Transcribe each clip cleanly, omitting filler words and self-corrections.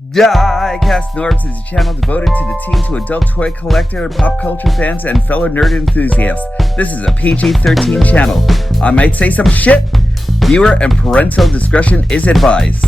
Diecast Norbs is a channel devoted to the teen to adult toy collector, pop culture fans, and fellow nerd enthusiasts. This is a PG-13 channel. I might say some shit. Viewer and parental discretion is advised.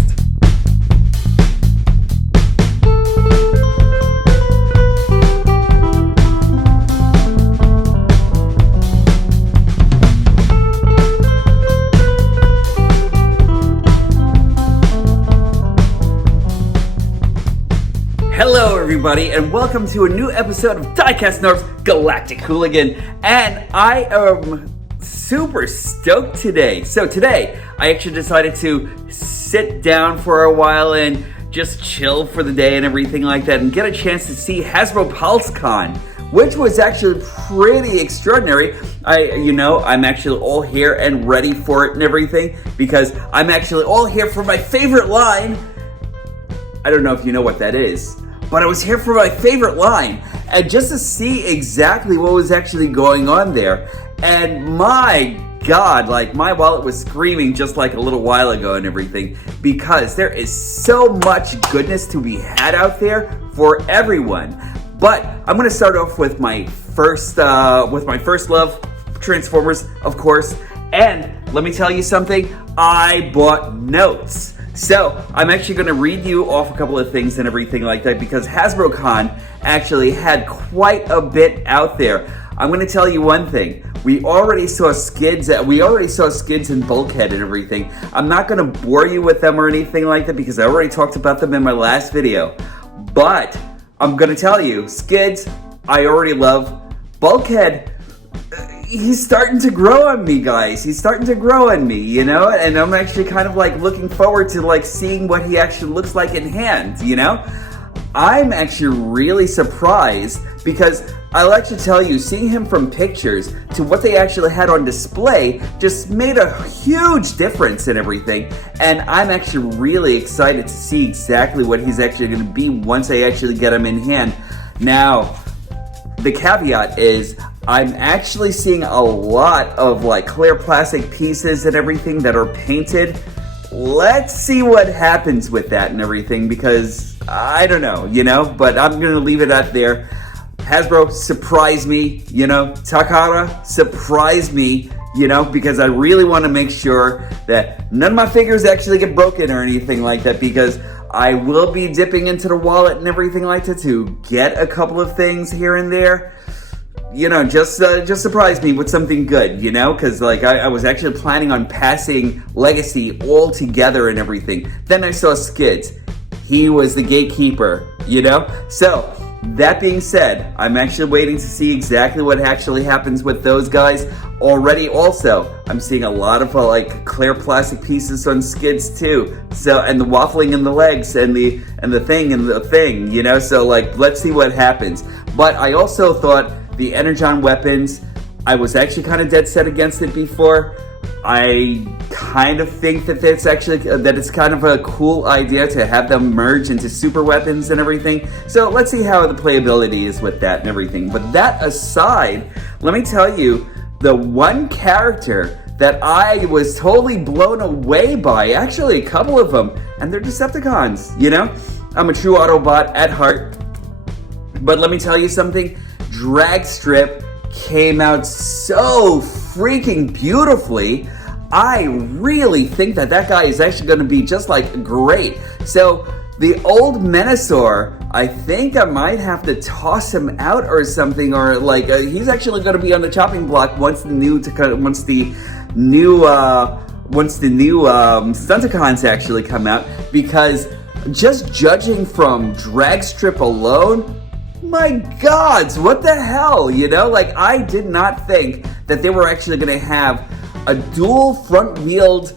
Hello everybody, and welcome to a new episode of Diecast Norbs Galactic Hooligan, and I am super stoked today. So today, I actually decided to sit down for a while and just chill for the day and everything like that, and get a chance to see Hasbro Pulse-Con, which was actually pretty extraordinary. I'm actually all here and ready for it and everything, because I'm actually all here for my favorite line. I don't know if you know what that is, but I was here for my favorite line, and just to see exactly what was actually going on there. And my God, like my wallet was screaming just like a little while ago and everything, because there is so much goodness to be had out there for everyone. But I'm gonna start off with my first love, Transformers, of course. And let me tell you something, I bought notes. So, I'm actually going to read you off a couple of things and everything like that, because Hasbro Con actually had quite a bit out there. I'm going to tell you one thing. We already saw skids in Bulkhead and everything. I'm not going to bore you with them or anything like that, because I already talked about them in my last video. But, I'm going to tell you, skids, I already love. Bulkhead, he's starting to grow on me, guys. He's starting to grow on me, you know? And I'm actually kind of like looking forward to like seeing what he actually looks like in hand, you know? I'm actually really surprised, because I'll actually tell you, seeing him from pictures to what they actually had on display just made a huge difference in everything. And I'm actually really excited to see exactly what he's actually going to be once I actually get him in hand. Now, the caveat is, I'm actually seeing a lot of like clear plastic pieces and everything that are painted. Let's see what happens with that and everything, because I don't know, you know, but I'm going to leave it out there. Hasbro, surprise me, you know, Takara, surprise me, you know, because I really want to make sure that none of my figures actually get broken or anything like that, because I will be dipping into the wallet and everything like that to get a couple of things here and there. You know, just surprise me with something good, you know, because like I was actually planning on passing Legacy altogether and everything. Then I saw Skids. He was the gatekeeper, you know? So, that being said, I'm actually waiting to see exactly what actually happens with those guys. Already also, I'm seeing a lot of like clear plastic pieces on Skids too. So, and the waffling in the legs and the thing, you know? So like, let's see what happens. But I also thought the Energon weapons, I was actually kind of dead set against it before. I kind of think that it's kind of a cool idea to have them merge into super weapons and everything. So let's see how the playability is with that and everything. But that aside, let me tell you, the one character that I was totally blown away by, actually a couple of them, and they're Decepticons, you know? I'm a true Autobot at heart. But let me tell you something, Drag Strip came out so freaking beautifully. I really think that guy is actually going to be just like great. So the old Megazord, I think I might have to toss him out or something, or like he's actually going to be on the chopping block once the new Stunticons actually come out, because just judging from Drag Strip alone, my God, what the hell, you know? Like, I did not think that they were actually going to have a dual front-wheeled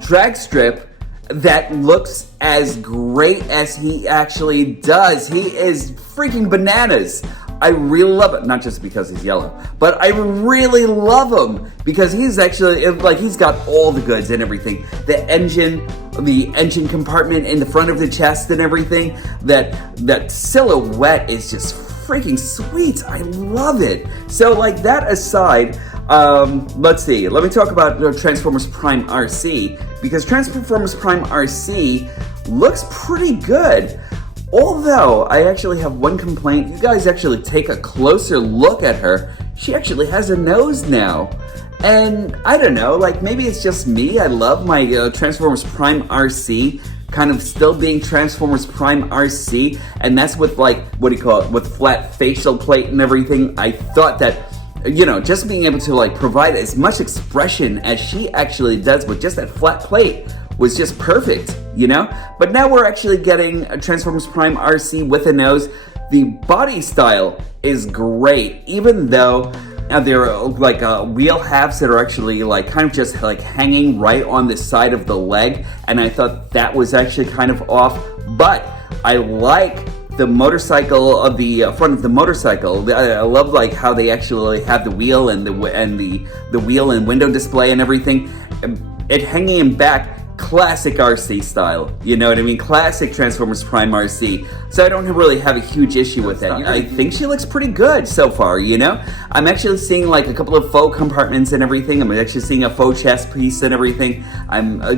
drag strip that looks as great as he actually does. He is freaking bananas. I really love it, not just because he's yellow, but I really love him because he's actually, like, he's got all the goods and everything. The engine compartment in the front of the chest and everything, that silhouette is just freaking sweet. I love it. So, like, that aside, let's see. Let me talk about Transformers Prime RC, because Transformers Prime RC looks pretty good. Although, I actually have one complaint. You guys actually take a closer look at her. She actually has a nose now. And I don't know, like maybe it's just me. I love my Transformers Prime RC kind of still being Transformers Prime RC. And that's with like, what do you call it, with flat facial plate and everything. I thought that, you know, just being able to like provide as much expression as she actually does with just that flat plate was just perfect, you know? But now we're actually getting a Transformers Prime RC with a nose. The body style is great, even though there are like wheel halves that are actually like kind of just like hanging right on the side of the leg, and I thought that was actually kind of off. But I like the motorcycle of the front of the motorcycle. I love like how they actually have the wheel and the wheel and window display and everything. It hanging in back. Classic RC style, you know what I mean? Classic Transformers Prime RC. So I don't really have a huge issue with that. I think she looks pretty good so far, you know? I'm actually seeing like a couple of faux compartments and everything. I'm actually seeing a faux chest piece and everything.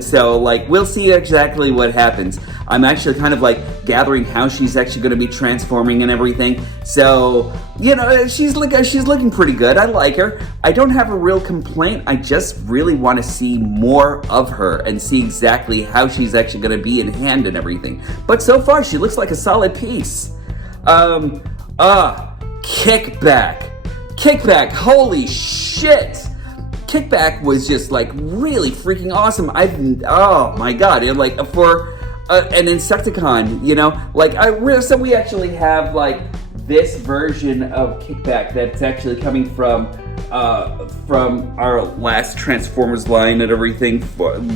So like, we'll see exactly what happens. I'm actually kind of like gathering how she's actually going to be transforming and everything. So, you know, she's looking pretty good. I like her. I don't have a real complaint. I just really want to see more of her and see exactly how she's actually going to be in hand and everything. But so far, she looks like a solid piece. Kickback, holy shit! Kickback was just like really freaking awesome. Oh my god, like for an Insecticon, you know, like so we actually have like this version of Kickback that's actually coming from our last Transformers line and everything,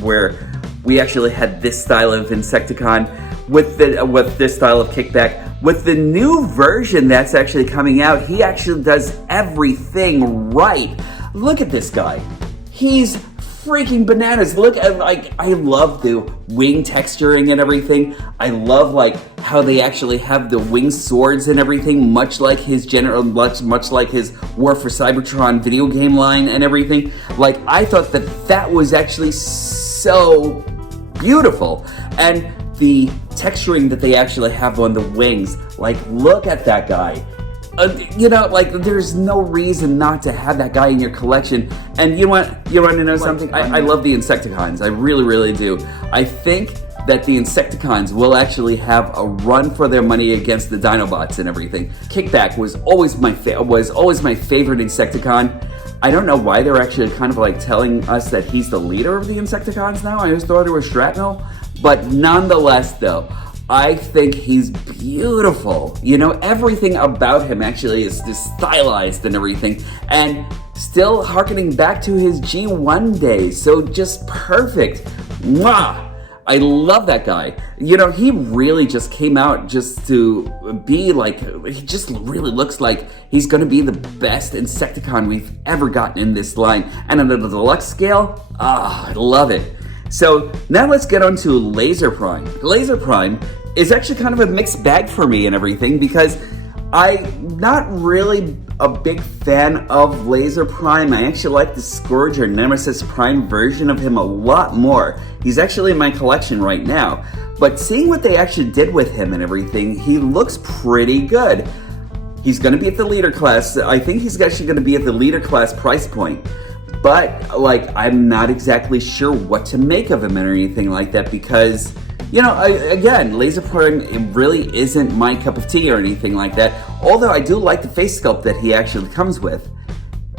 where we actually had this style of Insecticon with this style of Kickback. With the new version that's actually coming out, he actually does everything right. Look at this guy. He's freaking bananas. Look at, like, I love the wing texturing and everything. I love like how they actually have the wing swords and everything, much like his much like his War for Cybertron video game line and everything. Like, I thought that was actually so beautiful. And the texturing that they actually have on the wings, like, look at that guy. You know, like, there's no reason not to have that guy in your collection. And you want to know something? I love the Insecticons. I really, really do. I think that the Insecticons will actually have a run for their money against the Dinobots and everything. Kickback was always my favorite Insecticon. I don't know why they're actually kind of like telling us that he's the leader of the Insecticons now. I just thought it was Shrapnel. But nonetheless, though, I think he's beautiful. You know, everything about him actually is just stylized and everything. And still harkening back to his G1 days. So just perfect. Mwah! I love that guy. You know, he really just came out just to be like, he just really looks like he's going to be the best Insecticon we've ever gotten in this line. And on the deluxe scale, I love it. So now let's get on to Laser Prime. Laser Prime is actually kind of a mixed bag for me and everything, because I'm not really a big fan of Laser Prime. I actually like the Scourge or Nemesis Prime version of him a lot more. He's actually in my collection right now. But seeing what they actually did with him and everything, he looks pretty good. He's going to be at the leader class. I think he's actually going to be at the leader class price point. But, like, I'm not exactly sure what to make of him or anything like that, because, you know, again, Laser Prime, it really isn't my cup of tea or anything like that. Although I do like the face sculpt that he actually comes with.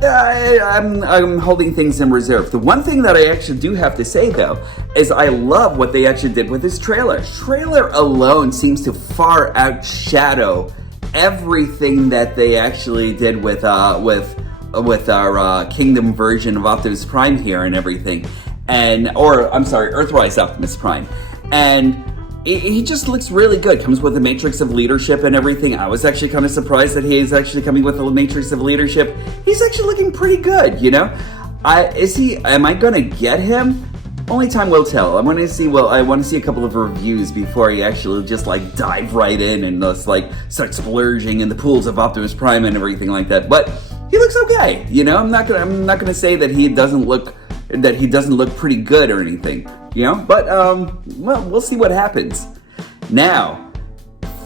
I'm holding things in reserve. The one thing that I actually do have to say, though, is I love what they actually did with his trailer. Trailer alone seems to far outshadow everything that they actually did with our Kingdom version of Optimus Prime here and everything. Earthrise Optimus Prime. And he just looks really good. Comes with a matrix of leadership and everything. I was actually kind of surprised that he is actually coming with a matrix of leadership. He's actually looking pretty good, you know? Am I gonna get him? Only time will tell. I want to see a couple of reviews before I actually just like dive right in and just like start splurging in the pools of Optimus Prime and everything like that. But he looks okay, you know. I'm not gonna say that he doesn't look pretty good or anything, you know. But well, we'll see what happens. Now,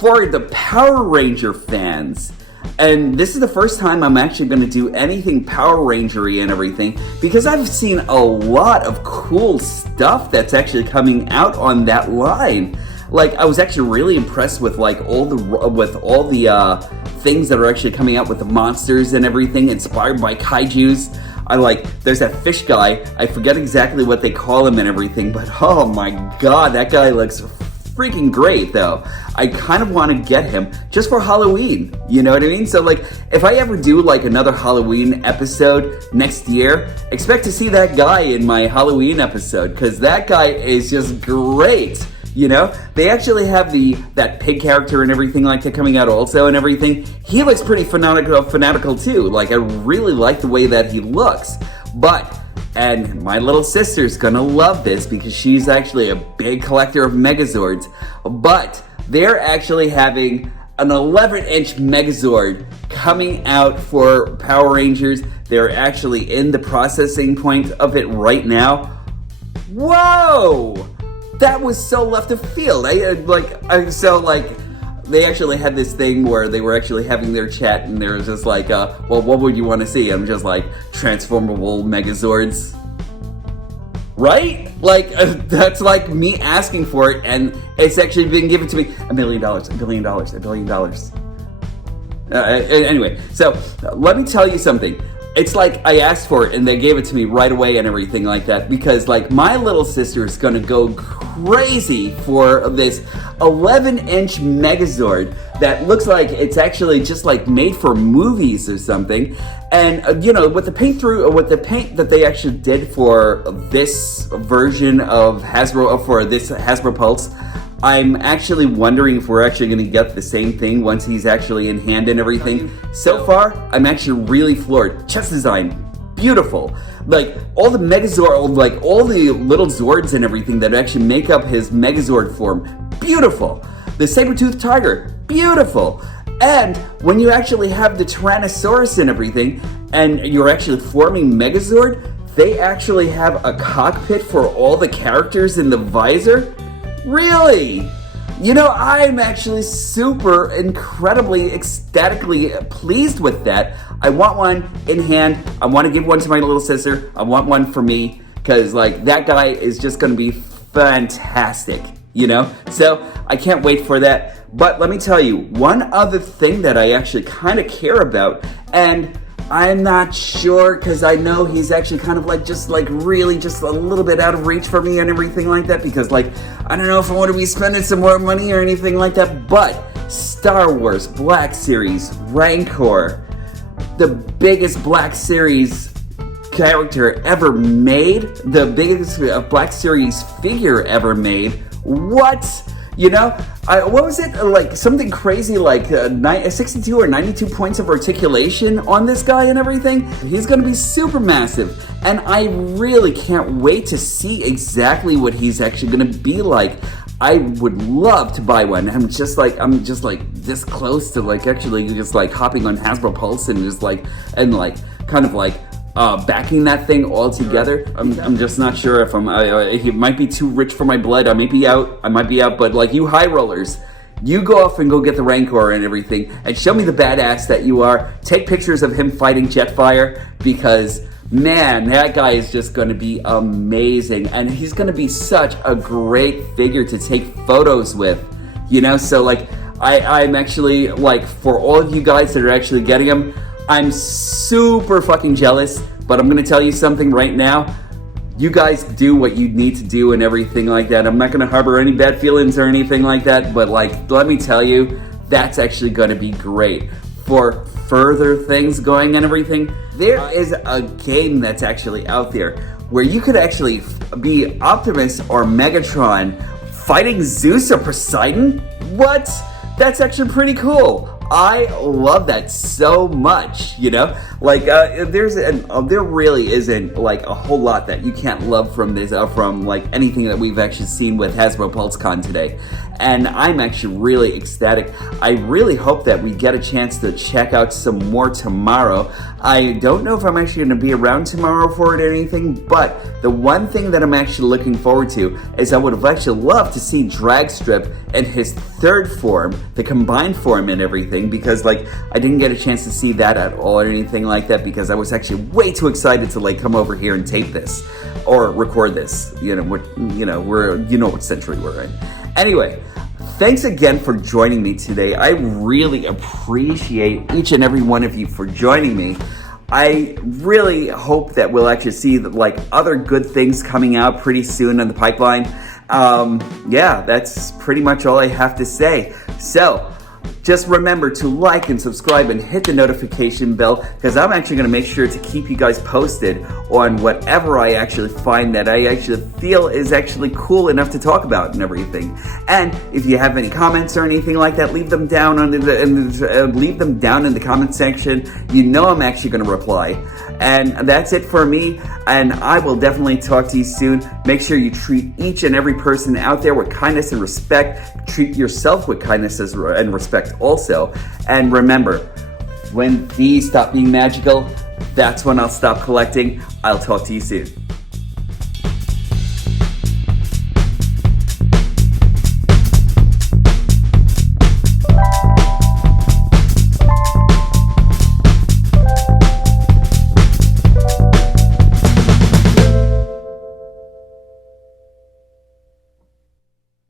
for the Power Ranger fans, and this is the first time I'm actually going to do anything Power Ranger-y and everything, because I've seen a lot of cool stuff that's actually coming out on that line. Like, I was actually really impressed with like all the things that are actually coming out with the monsters and everything, inspired by kaijus. There's that fish guy, I forget exactly what they call him and everything, but oh my god, that guy looks freaking great though. I kind of want to get him just for Halloween, you know what I mean? So like, if I ever do like another Halloween episode next year, expect to see that guy in my Halloween episode, because that guy is just great. You know, they actually have that pig character and everything like that coming out also and everything. He looks pretty fanatical too. Like, I really like the way that he looks. And my little sister's gonna love this because she's actually a big collector of Megazords. But they're actually having an 11-inch Megazord coming out for Power Rangers. They're actually in the processing point of it right now. Whoa! That was so left of field. They actually had this thing where they were actually having their chat, and they were just like, well, what would you want to see? I'm just like, transformable Megazords. Right? Like, that's like me asking for it, and it's actually been given to me. $1 billion, $1 billion, $1 billion. Anyway, so let me tell you something. It's like I asked for it and they gave it to me right away and everything like that, because like my little sister is gonna go crazy for this 11-inch Megazord that looks like it's actually just like made for movies or something. And with the paint that they actually did for this version of Hasbro, for this Hasbro Pulse, I'm actually wondering if we're actually going to get the same thing once he's actually in hand and everything. So far, I'm actually really floored. Chest design, beautiful. Like, all the Megazord, like all the little Zords and everything that actually make up his Megazord form, beautiful. The saber-toothed tiger, beautiful. And when you actually have the Tyrannosaurus and everything, and you're actually forming Megazord, they actually have a cockpit for all the characters in the visor. Really? I'm actually super incredibly ecstatically pleased with that. I want one in hand. I want to give one to my little sister. I want one for me, because like that guy is just going to be fantastic, So I can't wait for that. But let me tell you, one other thing that I actually kind of care about, and I'm not sure, because I know he's actually kind of like really just a little bit out of reach for me and everything like that, because like I don't know if I want to be spending some more money or anything like that, but Star Wars Black Series Rancor, the biggest Black Series character ever made, the biggest Black Series figure ever made. What? What was it? Like something crazy like 62 or 92 points of articulation on this guy and everything. He's going to be super massive. And I really can't wait to see exactly what he's actually going to be like. I would love to buy one. I'm just like this close to like actually just like hopping on Hasbro Pulse and just like, and like kind of like backing that thing all together. I'm just not sure if it might be too rich for my blood. I might be out, but like you high rollers, you go off and go get the Rancor and everything and show me the badass that you are. Take pictures of him fighting Jetfire, because man, that guy is just going to be amazing, and he's going to be such a great figure to take photos with, so like I'm actually like, for all of you guys that are actually getting him, I'm super fucking jealous, but I'm going to tell you something right now. You guys do what you need to do and everything like that. I'm not going to harbor any bad feelings or anything like that, but like, let me tell you, that's actually going to be great. For further things going and everything, there is a game that's actually out there where you could actually be Optimus or Megatron fighting Zeus or Poseidon. What? That's actually pretty cool. I love that so much, like there really isn't like a whole lot that you can't love from this, from like anything that we've actually seen with Hasbro Pulse-Con today. and I'm actually really ecstatic. I really hope that we get a chance to check out some more tomorrow. I don't know if I'm actually going to be around tomorrow for it or anything, but the one thing that I'm actually looking forward to is I would have actually loved to see Dragstrip in his third form, the combined form and everything, because like I didn't get a chance to see that at all or anything like that because I was actually way too excited to like come over here and tape this or record this. You know what century we're in. Anyway, thanks again for joining me today. I really appreciate each and every one of you for joining me. I really hope that we'll actually see like other good things coming out pretty soon in the pipeline. Yeah, that's pretty much all I have to say. So just remember to like and subscribe and hit the notification bell because I'm actually going to make sure to keep you guys posted on whatever I actually find that I actually feel is actually cool enough to talk about and everything. And if you have any comments or anything like that, leave them down in the comment section. You know I'm actually going to reply. And that's it for me, and I will definitely talk to you soon. Make sure you treat each and every person out there with kindness and respect. Treat yourself with kindness and respect also. And remember, when these stop being magical, that's when I'll stop collecting. I'll talk to you soon.